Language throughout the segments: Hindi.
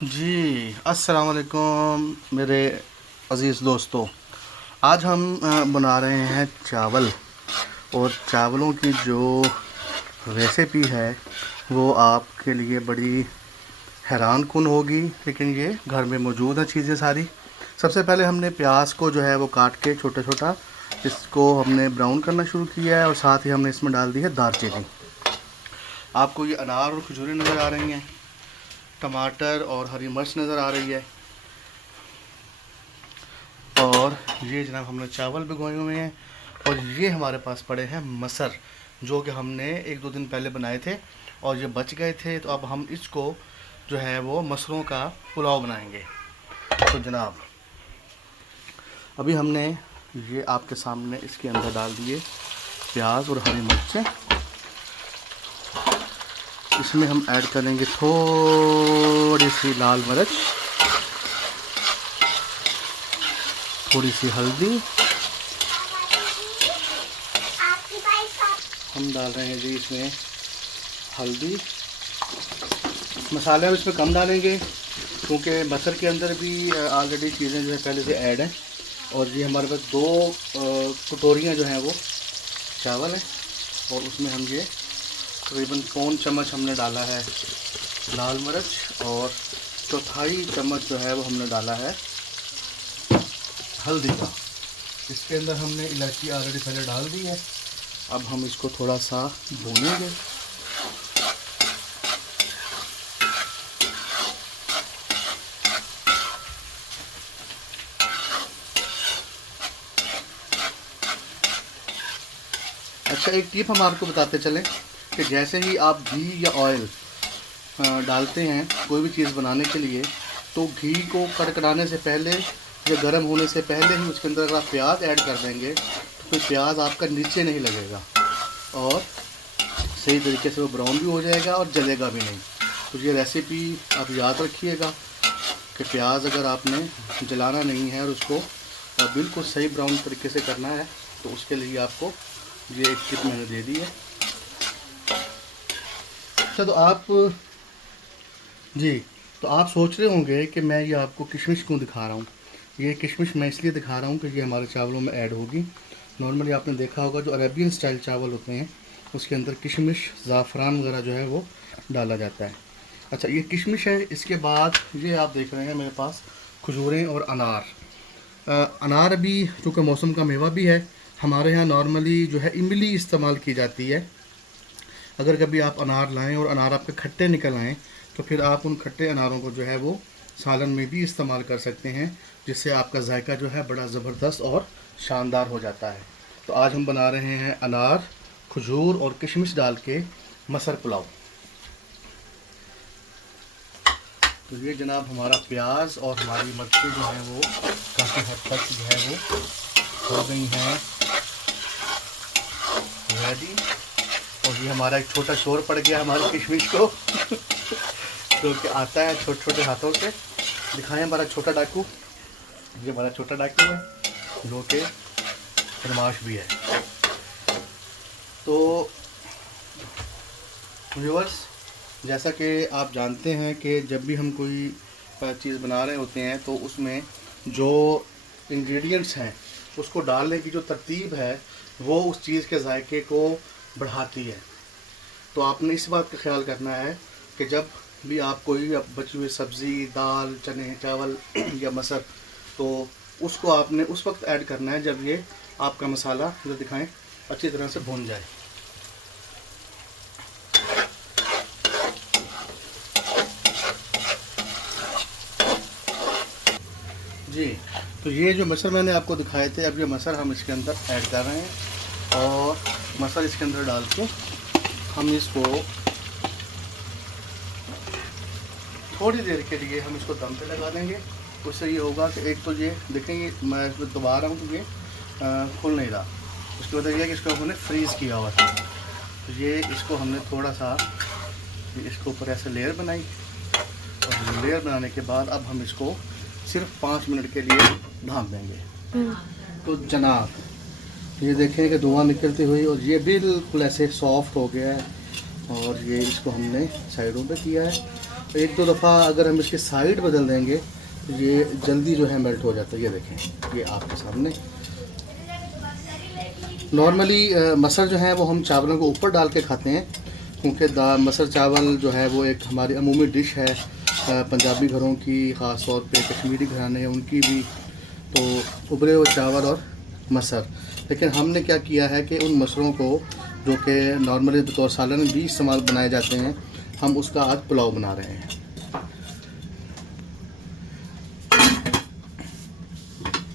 जी, अस्सलाम वालेकुम मेरे अज़ीज़ दोस्तों। आज हम बना रहे हैं चावल। और चावलों की जो रेसिपी है वो आपके लिए बड़ी हैरान कुन होगी, लेकिन ये घर में मौजूद हैं चीज़ें सारी। सबसे पहले हमने प्याज को जो है वो काट के छोटा छोटा इसको हमने ब्राउन करना शुरू किया है, और साथ ही हमने इसमें डाल दी है दालचीनी। आपको ये अनार और खजूरें नज़र आ रही हैं, टमाटर और हरी मिर्च नज़र आ रही है, और ये जनाब हमने चावल भिगोए हुए हैं। और ये हमारे पास पड़े हैं मसर, जो कि हमने एक दो दिन पहले बनाए थे और ये बच गए थे। तो अब हम इसको जो है वो मसरों का पुलाव बनाएंगे। तो जनाब अभी हमने ये आपके सामने इसके अंदर डाल दिए प्याज और हरी मिर्चें। इसमें हम ऐड करेंगे थोड़ी सी लाल मिर्च, थोड़ी सी हल्दी। हम डाल रहे हैं जी इसमें हल्दी। मसाले हम इसमें कम डालेंगे क्योंकि मसर के अंदर भी ऑलरेडी चीज़ें जो है पहले से ऐड हैं। और ये हमारे पास दो कटोरियाँ जो हैं वो चावल हैं, और उसमें हम ये तकरीबन पौन चम्मच हमने डाला है लाल मिर्च, और चौथाई चम्मच जो है वो हमने डाला है हल्दी का। इसके अंदर हमने इलायची ऑलरेडी पहले डाल दी है। अब हम इसको थोड़ा सा भूनेंगे। अच्छा, एक टिप हम आपको बताते चलें कि जैसे ही आप घी या ऑयल डालते हैं कोई भी चीज़ बनाने के लिए, तो घी को कड़कड़ाने से पहले या गर्म होने से पहले ही उसके अंदर अगर आप प्याज ऐड कर देंगे तो फिर प्याज आपका नीचे नहीं लगेगा और सही तरीके से वो ब्राउन भी हो जाएगा और जलेगा भी नहीं। तो ये रेसिपी आप याद रखिएगा कि प्याज अगर आपने जलाना नहीं है और उसको बिल्कुल सही ब्राउन तरीके से करना है, तो उसके लिए आपको ये एक टिप मैंने दे दी है। अच्छा, तो आप सोच रहे होंगे कि मैं ये आपको किशमिश क्यों दिखा रहा हूँ। ये किशमिश मैं इसलिए दिखा रहा हूँ कि ये हमारे चावलों में ऐड होगी। नॉर्मली आपने देखा होगा जो अरेबियन स्टाइल चावल होते हैं उसके अंदर किशमिश, ज़ाफ़रान वगैरह जो है वो डाला जाता है। अच्छा, ये किशमिश है। इसके बाद ये आप देख रहे हैं मेरे पास खजूरें और अनार। अनार अभी चूँकि मौसम का मेवा भी है, हमारे यहाँ नॉर्मली जो है इमली इस्तेमाल की जाती है। अगर कभी आप अनार लाएं और अनार आपके खट्टे निकल आएँ तो फिर आप उन खट्टे अनारों को जो है वो सालन में भी इस्तेमाल कर सकते हैं, जिससे आपका जायका जो है बड़ा ज़बरदस्त और शानदार हो जाता है। तो आज हम बना रहे हैं अनार, खजूर और किशमिश डाल के मसर पुलाव। तो ये जनाब हमारा प्याज और हमारी मिर्चें जो हैं वो काफ़ी हद तक जो है वो हो गई हैं रेडी। और ये हमारा एक छोटा शोर पड़ गया हमारे किशमिश को जो कि आता है छोटे छोटे हाथों से। दिखाएं हमारा छोटा डाकू। ये हमारा छोटा डाकू है जो कि बदमाश भी है। तो व्यूअर्स, जैसा कि आप जानते हैं कि जब भी हम कोई चीज़ बना रहे होते हैं तो उसमें जो इंग्रेडिएंट्स हैं उसको डालने की जो तरतीब है वो उस चीज़ के जायके को बढ़ाती है। तो आपने इस बात का ख्याल करना है कि जब भी आप कोई बची हुई सब्ज़ी, दाल, चने, चावल या मसर, तो उसको आपने उस वक्त ऐड करना है जब ये आपका मसाला जो दिखाएं अच्छी तरह से भून जाए। जी, तो ये जो मसर मैंने आपको दिखाए थे, अब ये मसर हम इसके अंदर ऐड कर रहे हैं, और मसर इसके अंदर डाल के हम इसको थोड़ी देर के लिए हम इसको दम पे लगा देंगे। उससे ये होगा कि एक तो ये देखेंगे मैं इसमें दबा रहा हूँ तो ये खुल नहीं रहा। उसकी वजह यह है कि इसको हमने फ्रीज़ किया हुआ था। तो ये इसको हमने थोड़ा सा इसके ऊपर ऐसे लेयर बनाई, और लेयर बनाने के बाद अब हम इसको सिर्फ 5 मिनट के लिए ढाँप देंगे। तो जनाब ये देखें कि धुआं निकलती हुई और ये बिल्कुल ऐसे सॉफ्ट हो गया है, और ये इसको हमने साइडों पे किया है। एक दो दफ़ा अगर हम इसकी साइड बदल देंगे तो ये जल्दी जो है मेल्ट हो जाता है। ये देखें, ये आपके सामने। नॉर्मली मसर जो है वो हम चावलों को ऊपर डाल के खाते हैं, क्योंकि मसर चावल जो है वो एक हमारी अमूमी डिश है पंजाबी घरों की, ख़ास तौर पे कश्मीरी घराने हैं उनकी भी, तो उबले हुए चावल और मसर। लेकिन हमने क्या किया है कि उन मसरों को जो कि नॉर्मली बतौर सालन भी इस्तेमाल बनाए जाते हैं, हम उसका आज पुलाव बना रहे हैं।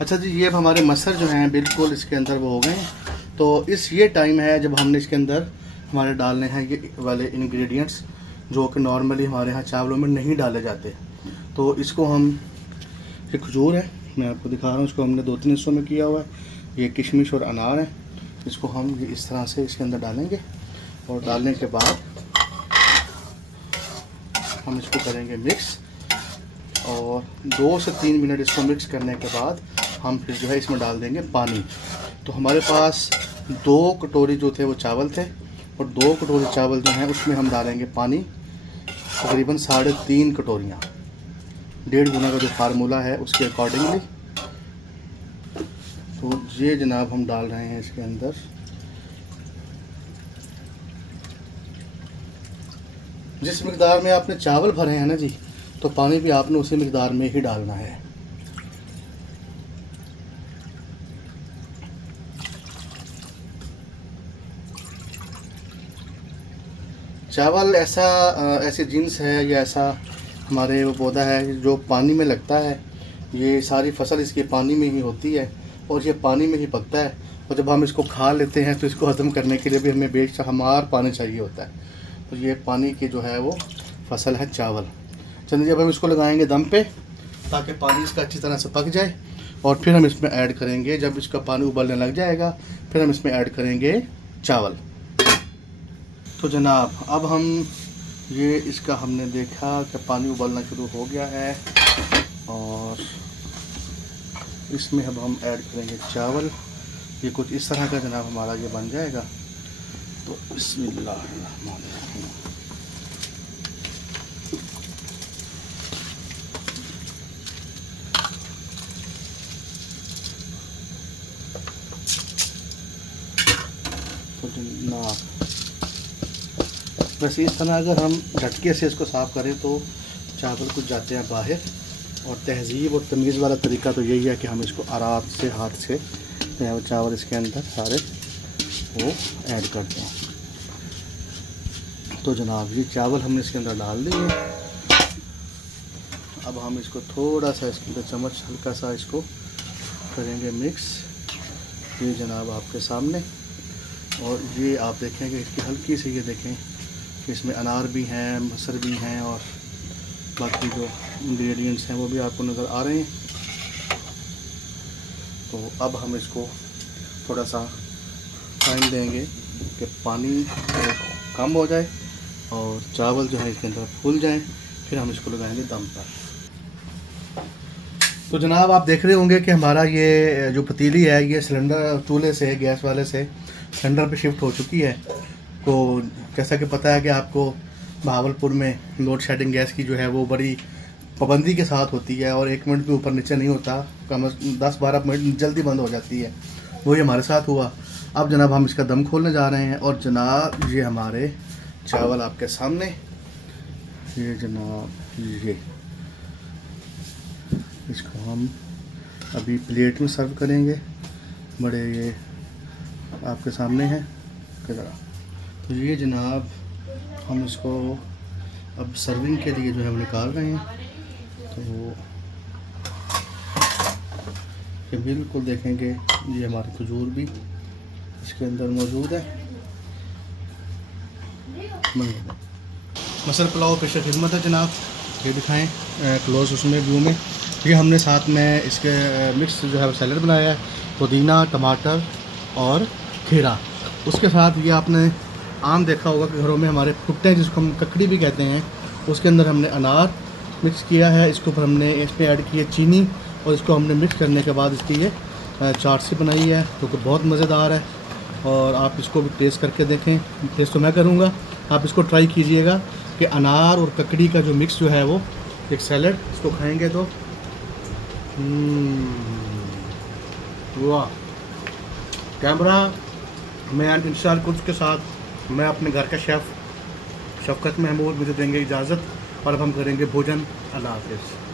अच्छा जी, ये अब हमारे मसर जो हैं बिल्कुल इसके अंदर वो हो गए हैं। तो ये टाइम है जब हमने इसके अंदर हमारे डालने हैं ये वाले इंग्रेडिएंट्स जो कि नॉर्मली हमारे यहाँ चावलों में नहीं डाले जाते। तो इसको हम, ये खजूर है, मैं आपको दिखा रहा हूँ, इसको हमने 2-3 हिस्सों में किया हुआ है। ये किशमिश और अनार है, इसको हम ये इस तरह से इसके अंदर डालेंगे और डालने के बाद हम इसको करेंगे मिक्स, और 2 से 3 मिनट इसको मिक्स करने के बाद हम फिर जो है इसमें डाल देंगे पानी। तो हमारे पास 2 कटोरी जो थे वो चावल थे, और 2 कटोरी चावल जो हैं उसमें हम डालेंगे पानी तकरीबन 3.5 कटोरियाँ, 1.5 गुना का जो फार्मूला है उसके अकॉर्डिंगली। तो ये जनाब हम डाल रहे हैं इसके अंदर। जिस मिकदार में आपने चावल भरे हैं ना जी, तो पानी भी आपने उसी मिकदार में ही डालना है। चावल ऐसी जिन्स है या ऐसा हमारे वो पौधा है जो पानी में लगता है। ये सारी फसल इसकी पानी में ही होती है और ये पानी में ही पकता है, और जब हम इसको खा लेते हैं तो इसको हज़म करने के लिए भी हमें बेशुमार पानी चाहिए होता है। तो ये पानी की जो है वो फसल है चावल। चलिए जब हम इसको लगाएंगे दम पे ताकि पानी इसका अच्छी तरह से पक जाए, और फिर हम इसमें ऐड करेंगे, जब इसका पानी उबलने लग जाएगा फिर हम इसमें ऐड करेंगे चावल। तो जनाब अब हम ये इसका हमने देखा कि पानी उबलना शुरू हो गया है, और इसमें अब हम ऐड करेंगे चावल। ये कुछ इस तरह का जनाब हमारा ये बन जाएगा। तो बिस्मिल्लाहिर्रहमानिर्रहीम। तो जनाब वैसे इस तरह अगर हम झटके से इसको साफ़ करें तो चावल कुछ जाते हैं बाहर, और तहज़ीब और तमीज़ वाला तरीका तो यही है कि हम इसको आराम से हाथ से चावल इसके अंदर सारे वो ऐड करते हैं। तो जनाब ये चावल हमने इसके अंदर डाल दिए। अब हम इसको थोड़ा सा इसके अंदर चम्मच हल्का सा इसको करेंगे मिक्स। ये जनाब आपके सामने, और ये आप देखेंगे इसकी हल्की सी, ये देखें कि इसमें अनार भी हैं, मसर भी हैं, और बाकी जो इंग्रेडिएंट्स हैं वो भी आपको नज़र आ रहे हैं। तो अब हम इसको थोड़ा सा टाइम देंगे कि पानी कम हो जाए और चावल जो है इसके अंदर फूल जाएं, फिर हम इसको लगाएंगे दम पर। तो जनाब आप देख रहे होंगे कि हमारा ये जो पतीली है ये सिलेंडर चूल्हे से, गैस वाले से सिलेंडर पे शिफ्ट हो चुकी है। तो जैसा कि पता है कि आपको बहावलपुर में लोड शेडिंग गैस की जो है वो बड़ी पाबंदी के साथ होती है, और 1 मिनट के ऊपर नीचे नहीं होता, कम 10-12 मिनट जल्दी बंद हो जाती है। वही हमारे साथ हुआ। अब जनाब हम इसका दम खोलने जा रहे हैं, और जनाब ये हमारे चावल आपके सामने, ये जनाब ये इसको हम अभी प्लेट में सर्व करेंगे। बड़े ये आपके सामने हैं ज़रा। तो ये जनाब हम इसको अब सर्विंग के लिए जो है वो निकाल रहे हैं। तो ये बिल्कुल देखेंगे ये हमारी खजूर भी इसके अंदर मौजूद है। मसल पुलाव पेशा खिदमत है जनाब, ये दिखाएं क्लोज उसमें व्यू में। ये हमने साथ में इसके मिक्स जो है सैलड बनाया है, पुदीना, टमाटर और खीरा। उसके साथ ये आपने आम देखा होगा कि घरों में हमारे भुट्टे जिसको हम ककड़ी भी कहते हैं, उसके अंदर हमने अनार मिक्स किया है। इसके ऊपर हमने इसमें ऐड की है चीनी, और इसको हमने मिक्स करने के बाद इसकी ये चाट सी बनाई है, जो कि बहुत मज़ेदार है। और आप इसको भी टेस्ट करके देखें, टेस्ट तो मैं करूँगा, आप इसको ट्राई कीजिएगा। कि अनार और ककड़ी का जो मिक्स जो है वो एक सैलड, इसको खाएंगे तो वाह। कैमरा मैन इंशार कुछ के साथ मैं अपने घर का शेफ़ शफ़क़त महमूद मुझे देंगे इजाज़त और अब हम करेंगे भोजन। अल्लाह हाफ़िज़।